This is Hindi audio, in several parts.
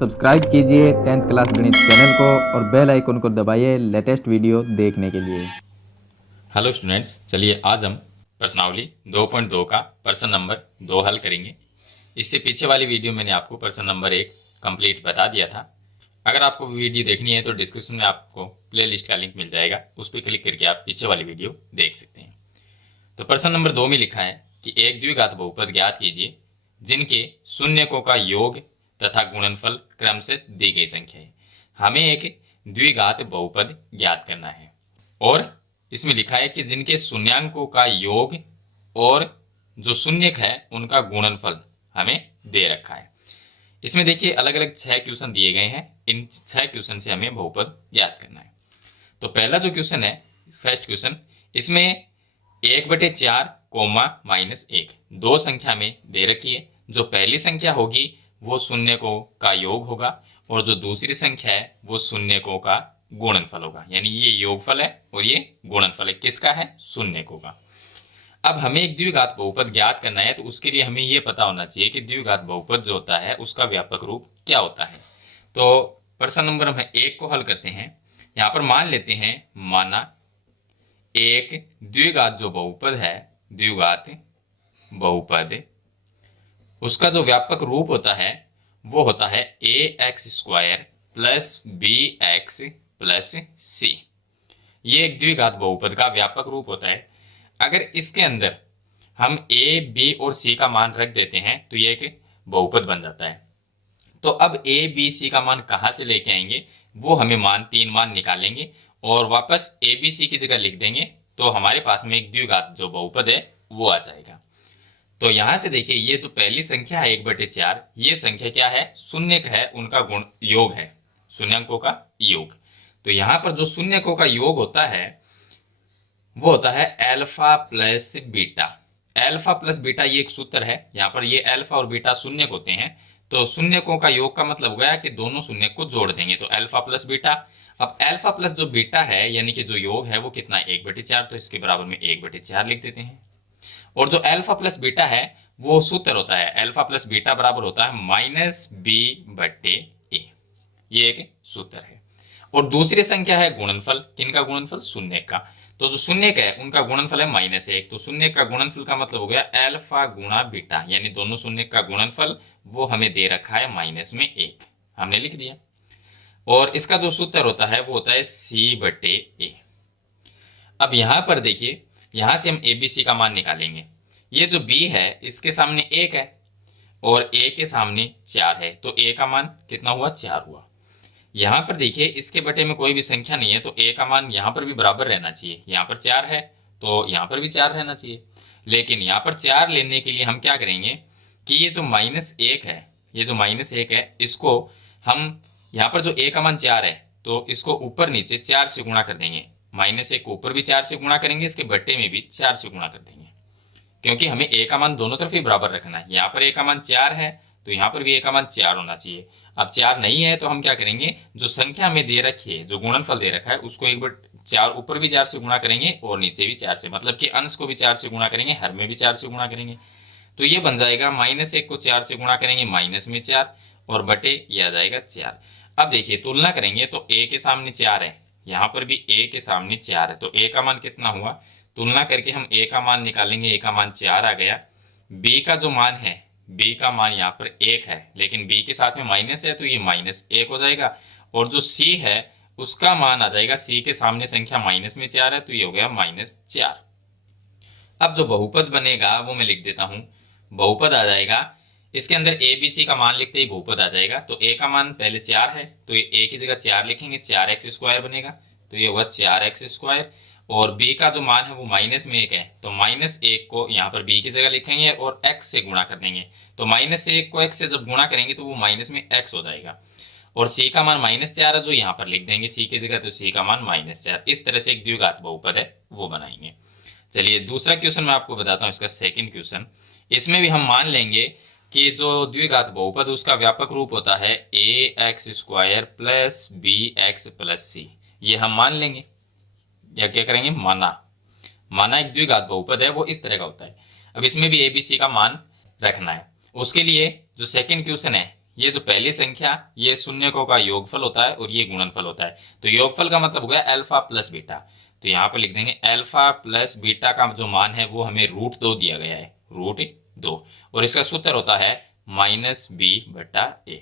सब्सक्राइब कीजिए 10th क्लास गणित चैनल को और बेल आइकन को दबाइए लेटेस्ट वीडियो देखने के लिए। हेलो स्टूडेंट्स, चलिए आज हम प्रश्नावली 2.2 का प्रश्न नंबर 2 हल करेंगे। इससे पीछे वाली वीडियो मैंने आपको प्रश्न नंबर 1 कंप्लीट बता दिया था। अगर आपको वीडियो देखनी है तो डिस्क्रिप्शन में आपको प्लेलिस्ट का लिंक मिल जाएगा, उस पर क्लिक करके आप पीछे वाली वीडियो देख सकते हैं। तो प्रश्न नंबर 2 में लिखा है कि एक द्विघात बहुपद ज्ञात कीजिए जिनके शून्यकों का योग तथा गुणनफल क्रम से दी गई संख्या है। हमें एक द्विघात बहुपद ज्ञात करना है और इसमें लिखा है कि जिनके शून्यांकों का योग और जो शून्यक है उनका गुणनफल हमें दे रखा है। इसमें देखिए अलग अलग 6 क्वेश्चन दिए गए हैं। इन 6 क्वेश्चन से हमें बहुपद ज्ञात करना है। तो पहला जो क्वेश्चन है, फर्स्ट क्वेश्चन, इसमें 1/4 कोमा -1 दो संख्या में दे रखी है। जो पहली संख्या होगी वो शून्यकों का योग होगा और जो दूसरी संख्या है वो शून्यकों का गुणनफल होगा। यानी ये योगफल है और ये गुणनफल है। किसका है? शून्यकों का। अब हमें एक द्विघात बहुपद ज्ञात करना है तो उसके लिए हमें ये पता होना चाहिए कि द्विघात बहुपद जो होता है उसका व्यापक रूप क्या होता है। तो प्रश्न नंबर हम 1 को हल करते हैं। यहाँ पर मान लेते हैं, माना एक द्विघात जो बहुपद है, द्विघात बहुपद, उसका जो व्यापक रूप होता है वो होता है ax² + bx + c। ये एक द्विघात बहुपद का व्यापक रूप होता है। अगर इसके अंदर हम a, b और c का मान रख देते हैं तो ये एक बहुपद बन जाता है। तो अब a, b, c का मान कहाँ से लेके आएंगे? वो हमें तीन मान निकालेंगे और वापस a, b, c की जगह लिख देंगे तो हमारे पास में एक द्विघात जो बहुपद है वो आ जाएगा। तो यहां से देखिए ये जो पहली संख्या है 1/4, ये संख्या क्या है? शून्यक है, उनका गुण योग है, शून्यकों का योग। तो यहाँ पर जो शून्यकों का योग होता है वो होता है alpha plus beta. Alpha plus beta ये एक सूत्र है। यहाँ पर ये अल्फा और बीटा शून्यक होते हैं। तो शून्यकों का योग का मतलब गया कि दोनों शून्यक को जोड़ देंगे तो अल्फा प्लस बीटा। अब अल्फा प्लस जो बीटा है यानी कि जो योग है वो कितना? 1/4। तो इसके बराबर में 1/4 लिख देते हैं। और जो अल्फा प्लस बीटा है वो सूत्र होता है, अल्फा प्लस बीटा बराबर होता है -b/a। ये एक सूत्र है। और दूसरी संख्या है गुणनफल। किनका गुणनफल? शून्यक का। तो जो शून्यक है उनका गुणनफल है -1। तो शून्यक का गुणनफल का मतलब हो गया अल्फा गुणा बीटा, यानी दोनों शून्यक का गुणनफल वो हमें दे रखा है -1, हमने लिख दिया। और इसका जो सूत्र होता है वो होता है c/a। अब यहां पर देखिए, यहां से हम abc का मान निकालेंगे। ये जो b है इसके सामने 1 है और a के सामने 4 है तो a का मान कितना हुआ? 4 हुआ। यहाँ पर देखिए इसके बटे में कोई भी संख्या नहीं है तो a का मान यहाँ पर भी बराबर रहना चाहिए। यहाँ पर 4 है तो यहाँ पर भी 4 रहना चाहिए। लेकिन यहाँ पर 4 लेने के लिए हम क्या करेंगे कि ये जो -1 है, ये जो -1 है, इसको हम यहाँ पर जो a का मान 4 है तो इसको ऊपर नीचे 4 से गुणा कर देंगे। -1 को ऊपर भी 4 से गुणा करेंगे, इसके बट्टे में भी 4 से गुणा कर देंगे, क्योंकि हमें a का मान दोनों तरफ ही बराबर रखना है। यहाँ पर a का मान 4 है तो यहाँ पर भी a का मान 4 होना चाहिए। अब 4 नहीं है तो हम क्या करेंगे, जो संख्या हमें दे रखी है, जो गुणनफल दे रखा है, उसको 1/4 ऊपर भी 4 से गुणा करेंगे और नीचे भी 4 से, मतलब कि अंश को भी 4 से गुणा करेंगे, हर में भी 4 से गुणा करेंगे। तो ये बन जाएगा -1 को 4 से गुणा करेंगे माइनस में 4 और बटे ये आ जाएगा 4। अब देखिए तुलना करेंगे तो a के सामने 4 है, यहाँ पर भी a के सामने 4 है तो a का मान कितना हुआ? तुलना करके हम a का मान निकालेंगे, a का मान 4 आ गया। b का जो मान है, b का मान यहाँ पर 1 है, लेकिन b के साथ में माइनस है तो ये -1 हो जाएगा। और जो c है उसका मान आ जाएगा, c के सामने संख्या -4 है तो ये हो गया -4। अब जो बहुपद बनेगा वो मैं लिख देता हूं। बहुपद आ जाएगा, इसके अंदर a b c का मान लिखते ही बहुपद आ जाएगा। तो a का मान पहले 4 है तो ये a की जगह 4 लिखेंगे, 4x² बनेगा तो ये हुआ 4x²। और b का जो मान है वो -1 है तो -1 को यहाँ पर b की जगह लिखेंगे और x से गुणा कर देंगे। तो -1 को x से जब गुणा करेंगे तो वो माइनस में x हो जाएगा। और c का मान -4 है जो यहाँ पर लिख देंगे c की जगह, तो c का मान -4। इस तरह से एक द्विघात बहुपद है वो बनाएंगे। चलिए दूसरा क्वेश्चन मैं आपको बताता हूँ, इसका सेकंड क्वेश्चन। इसमें भी हम मान लेंगे कि जो द्विघात बहुपद उसका व्यापक रूप होता है ax² + bx + c। ये हम मान लेंगे या क्या करेंगे, माना एक द्विघात बहुपद है वो इस तरह का होता है। अब इसमें भी abc का मान रखना है। उसके लिए जो सेकंड क्वेश्चन है ये जो पहली संख्या ये शून्यकों का योगफल होता है और ये गुणनफल होता है। तो योगफल का मतलब हो गया अल्फा प्लस बीटा। तो यहाँ पर लिख देंगे अल्फा प्लस बीटा का जो मान है वो हमें √2 दिया गया है, √2, और इसका सूत्र होता है -b/a।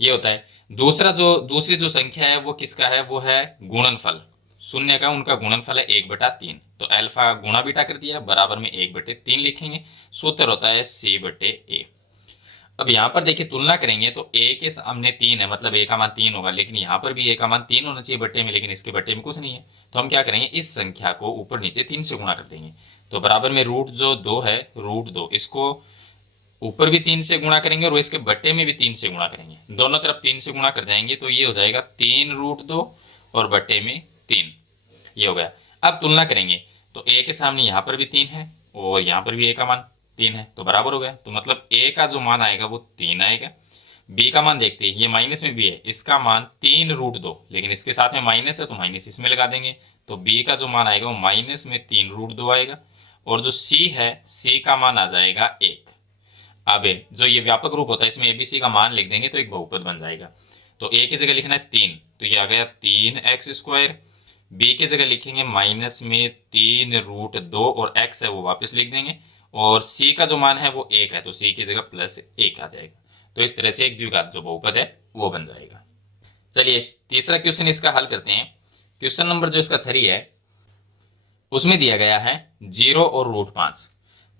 ये होता है। दूसरी जो संख्या है वो किसका है, वो है गुणनफल, शून्य का उनका गुणनफल है 1/3। तो अल्फा गुणा बीटा कर दिया, बराबर में 1/3 लिखेंगे, सूत्र होता है c/a। अब यहाँ पर देखिए तुलना करेंगे तो a के सामने 3 है, मतलब a का मान 3 होगा, लेकिन यहाँ पर भी a का मान 3 होना चाहिए बट्टे में, लेकिन इसके बट्टे में कुछ नहीं है। तो हम क्या करेंगे, इस संख्या को ऊपर नीचे 3 से गुणा कर देंगे। तो बराबर में √2 है, √2, इसको ऊपर भी 3 से गुणा करेंगे और इसके बट्टे में भी 3 से गुणा करेंगे, दोनों तरफ 3 से गुणा कर जाएंगे तो ये हो जाएगा 3√2 और बट्टे में 3, ये हो गया। अब तुलना करेंगे तो a के सामने यहाँ पर भी 3 है और यहाँ पर भी a का मान 3 है, तो बराबर हो गया। तो मतलब a का जो मान आएगा वो 3 आएगा। b का मान देखते हैं, ये माइनस में भी है, इसका मान 3√2, लेकिन इसके साथ में माइनस है तो माइनस इसमें लगा देंगे, तो b का जो मान आएगा वो माइनस में 3√2 आएगा। और जो c है, c का मान आ जाएगा 1। अब जो ये व्यापक रूप होता है इसमें abc का मान लिख देंगे तो एक बहुपद बन जाएगा। तो a की जगह लिखना है 3, तो ये आ गया 3x²। b की जगह लिखेंगे माइनस में 3√2 और x है वो वापस लिख देंगे, और c का जो मान है वो 1 है तो c की जगह +1 आ जाएगा। तो इस तरह से एक द्विघात जो बहुपद है वो बन जाएगा। चलिए तीसरा क्वेश्चन इसका हल करते हैं। क्वेश्चन नंबर जो इसका 3 है उसमें दिया गया है 0 और √5।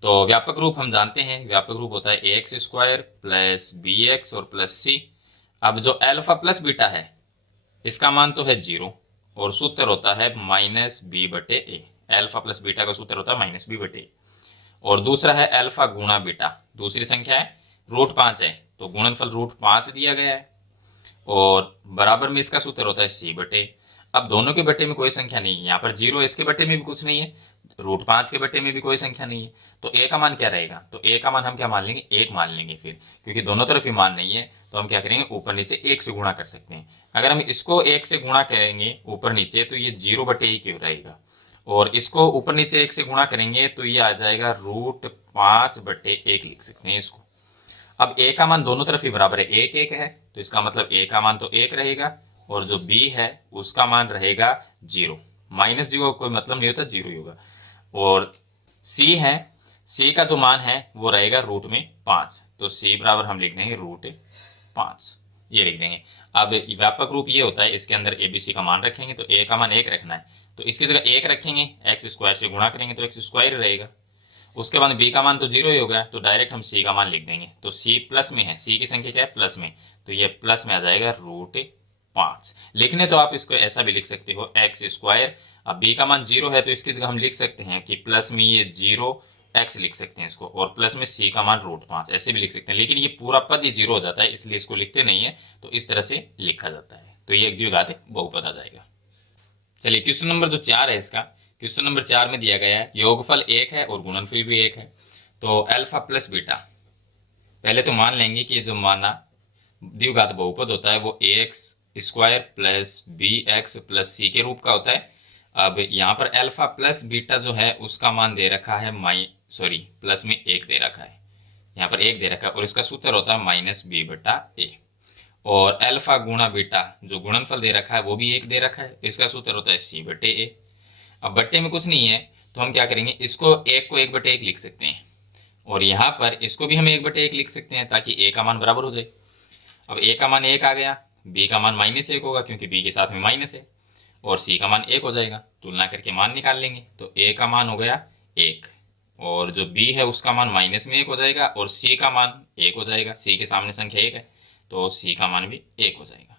तो व्यापक रूप हम जानते हैं, व्यापक रूप होता है ax² + bx और +c। अब जो अल्फा प्लस बीटा है इसका मान तो है 0 और सूत्र होता है -b/a। अल्फा प्लस बीटा का सूत्र होता है -b/a। और दूसरा है अल्फा गुणा बीटा, दूसरी संख्या है √5 है तो गुणनफल √5 दिया गया है, और बराबर में इसका सूत्र होता है c/a। अब दोनों के बट्टे में कोई संख्या नहीं है, यहाँ पर 0 इसके बट्टे में भी कुछ नहीं है, √5 के बट्टे में भी कोई संख्या नहीं है, तो a का मान क्या रहेगा, तो a का मान हम क्या मान लेंगे, 1 मान लेंगे। फिर क्योंकि दोनों तरफ ही मान नहीं है तो हम क्या करेंगे, ऊपर नीचे 1 से गुणा कर सकते हैं। अगर हम इसको 1 से गुणा करेंगे ऊपर नीचे तो ये 0/1 क्यों रहेगा, और इसको ऊपर नीचे 1 से गुणा करेंगे तो ये आ जाएगा √5/1 लिख सकते हैं इसको। अब a का मान दोनों तरफ ही बराबर है, 1 है, तो इसका मतलब a का मान तो 1 रहेगा, और जो b है उसका मान रहेगा 0। -0 का कोई मतलब नहीं होता, 0 ही होगा। और c है, c का जो मान है वो रहेगा √5, तो c बराबर हम लिख देंगे √5, ये लिख देंगे। अब व्यापक रूप ये होता है, इसके अंदर abc का मान रखेंगे तो a का मान 1 रखना है, तो इसकी जगह 1 रखेंगे, x² से गुणा करेंगे तो x² रहेगा। उसके बाद b का मान तो 0 ही हो गया, तो डायरेक्ट हम c का मान लिख देंगे। तो c प्लस में है, c की संख्या क्या है, प्लस में, तो ये प्लस में आ जाएगा √5। लिखने तो आप इसको ऐसा भी लिख सकते हो x²। अब b का मान 0 है तो इसकी जगह हम लिख सकते हैं कि प्लस में ये 0x लिख सकते हैं इसको, और प्लस में c का मान √5 ऐसे भी लिख सकते हैं, लेकिन ये पूरा पद ही 0 हो जाता है इसलिए इसको लिखते नहीं है, तो इस तरह से लिखा जाता है। तो ये एक द्विघात बहुपद आ जाएगा। चलिए क्वेश्चन नंबर जो 4 है इसका, क्वेश्चन नंबर 4 में दिया गया है योगफल 1 है और गुणनफल भी 1 है। तो अल्फा प्लस बीटा, पहले तो मान लेंगे कि जो माना द्विघात बहुपद होता है वो ax² + bx + c के रूप का होता है। अब यहाँ पर अल्फा प्लस बीटा जो है उसका मान दे रखा है प्लस में 1 दे रखा है, यहाँ पर 1 दे रखा है, और इसका सूत्र होता है -b/a। और अल्फा गुणा बीटा जो गुणनफल दे रखा है वो भी 1 दे रखा है, इसका सूत्र होता है c/a। अब बट्टे में कुछ नहीं है तो हम क्या करेंगे, इसको 1 को 1/1 लिख सकते हैं, और यहाँ पर इसको भी हम 1/1 लिख सकते हैं ताकि a का मान बराबर हो जाए। अब a का मान 1 आ गया, b का मान -1 होगा क्योंकि b के साथ में माइनस है, और c का मान 1 हो जाएगा। तुलना करके मान निकाल लेंगे तो a का मान हो गया 1, और जो b है उसका मान -1 हो जाएगा, और c का मान 1 हो जाएगा, c के सामने संख्या 1 है तो c का मान भी 1 हो जाएगा।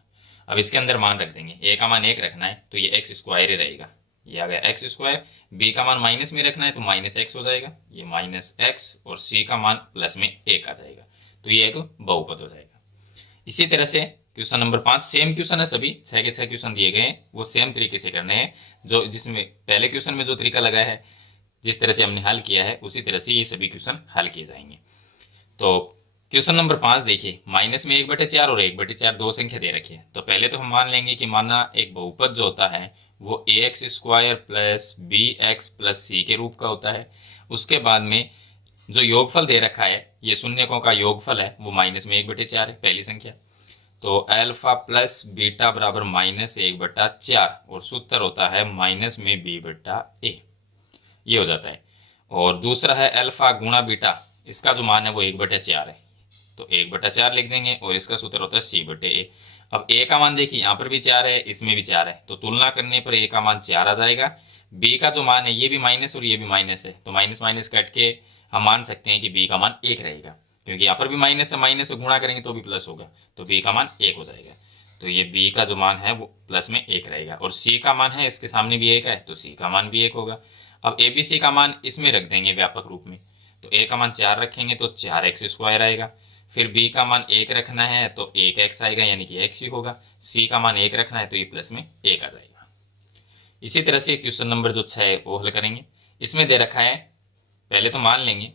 अब इसके अंदर मान रख देंगे, a का मान 1 रखना है तो ये x² ही रहेगा, ये आ गया x²। b का मान माइनस में रखना है तो -x हो जाएगा, ये -x, और c का मान प्लस में 1 आ जाएगा, तो ये एक बहुपद हो जाएगा। इसी तरह से क्वेश्चन नंबर 5, सेम क्वेश्चन है, सभी 6 के 6 क्वेश्चन दिए गए हैं, वो सेम तरीके से करने हैं, जो जिसमें पहले क्वेश्चन में जो तरीका लगा है, जिस तरह से हमने हल किया है उसी तरह से ये सभी क्वेश्चन हल किए जाएंगे। तो क्वेश्चन नंबर 5 देखिए, -1/4 और 1/4 दो संख्या दे रखी है। तो पहले तो हम मान लेंगे कि माना एक बहुपद जो होता है वो ax² + bx + c के रूप का होता है। उसके बाद में जो योगफल दे रखा है, ये शून्यकों का योगफल है, वो -1/4 है, पहली संख्या। तो अल्फा प्लस बीटा बराबर -1/4 और सूत्र होता है -b/a, ये हो जाता है। और दूसरा है अल्फा गुणा बीटा, इसका जो मान है वो 1/4 है, तो 1/4 लिख देंगे और इसका सूत्र होता है c/a। अब a का मान देखिए, यहाँ पर भी 4 है, इसमें भी 4 है, तो तुलना करने पर a का मान 4 आ जाएगा। b का जो मान है ये भी माइनस और ये भी माइनस है, तो माइनस माइनस कट के हम मान सकते हैं कि b का मान 1 रहेगा, क्योंकि यहाँ पर भी माइनस से गुणा करेंगे तो भी प्लस होगा, तो b का मान 1 हो जाएगा। तो ये b का जो मान है वो प्लस में 1 रहेगा। और c का मान है, इसके सामने भी 1 है, तो c का मान भी 1 होगा। अब a b c का मान इसमें रख देंगे व्यापक रूप में, तो a का मान 4 रखेंगे तो 4x² आएगा। फिर b का मान 1 रखना है तो 1x आएगा, यानी कि x ही होगा। c का मान 1 रखना है तो ये प्लस में 1 आ जाएगा। इसी तरह से क्वेश्चन नंबर जो 6 है वो हल करेंगे। इसमें दे रखा है, पहले तो मान लेंगे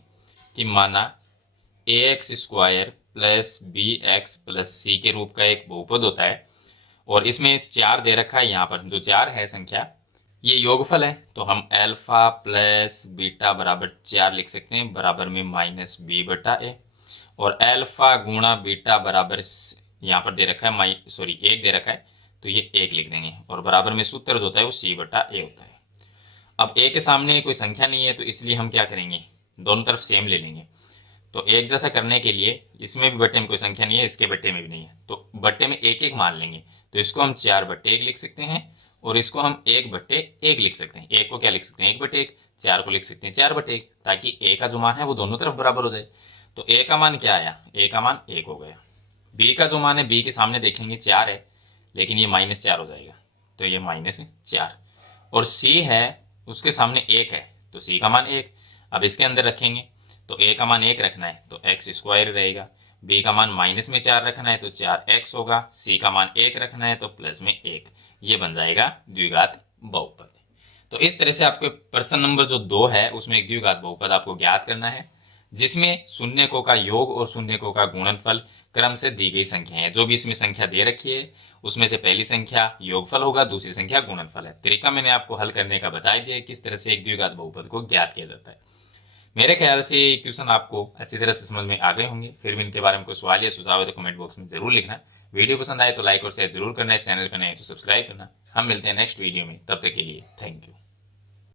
कि माना ax² plus bx plus c के रूप का एक बहुपद होता है, और इसमें 4 दे रखा है। यहाँ पर जो 4 है संख्या, ये योगफल है, तो हम अल्फा प्लस बीटा बराबर 4 लिख सकते हैं, बराबर में -b/a। और अल्फा गुणा बीटा बराबर यहाँ पर दे रखा है 1 दे रखा है, तो ये 1 लिख देंगे, और बराबर में सूत्र जो होता है वो c/a होता है। अब a के सामने कोई संख्या नहीं है, तो इसलिए हम क्या करेंगे, दोनों तरफ सेम ले लेंगे। तो एक जैसा करने के लिए, इसमें भी बट्टे में कोई संख्या नहीं है, इसके बट्टे में भी नहीं है, तो बट्टे में 1 1 मान लेंगे। तो इसको हम 4/1 लिख सकते हैं, और इसको हम 1/1 लिख सकते हैं। 1 को क्या लिख सकते हैं, 1/1, 4 को लिख सकते हैं 4/1, ताकि a का जो मान है वो दोनों तरफ बराबर हो जाए। तो a का मान क्या आया, a का मान 1 हो गया। b का जो मान है, b के सामने देखेंगे 4 है, लेकिन ये -4 हो जाएगा, तो ये -4। और c है, उसके सामने 1 है, तो c का मान 1। अब इसके अंदर रखेंगे तो a का मान 1 रखना है तो x² रहेगा, b का मान -4 रखना है तो 4x होगा, c का मान 1 रखना है तो प्लस में 1, ये बन जाएगा द्विघात बहुपद। तो इस तरह से आपके प्रश्न नंबर जो 2 है उसमें एक द्विघात बहुपद आपको ज्ञात करना है, जिसमें शून्यकों का योग और शून्यकों का गुणनफल क्रम से दी गई संख्या है। जो भी इसमें संख्या दे रखी है उसमें से पहली संख्या योगफल होगा, दूसरी संख्या गुणनफल है। तरीका मैंने आपको हल करने का बता दिया, किस तरह से एक द्विघात बहुपद को ज्ञात किया जाता है। मेरे ख्याल से ये क्वेश्चन आपको अच्छी तरह से समझ में आ गए होंगे। फिर भी इनके बारे में कोई सवाल या सुझाव है तो कमेंट बॉक्स में जरूर लिखना। वीडियो पसंद आए तो लाइक और शेयर जरूर करना, इस चैनल पर नए तो सब्सक्राइब करना। हम मिलते हैं नेक्स्ट वीडियो में, तब तक के लिए थैंक यू।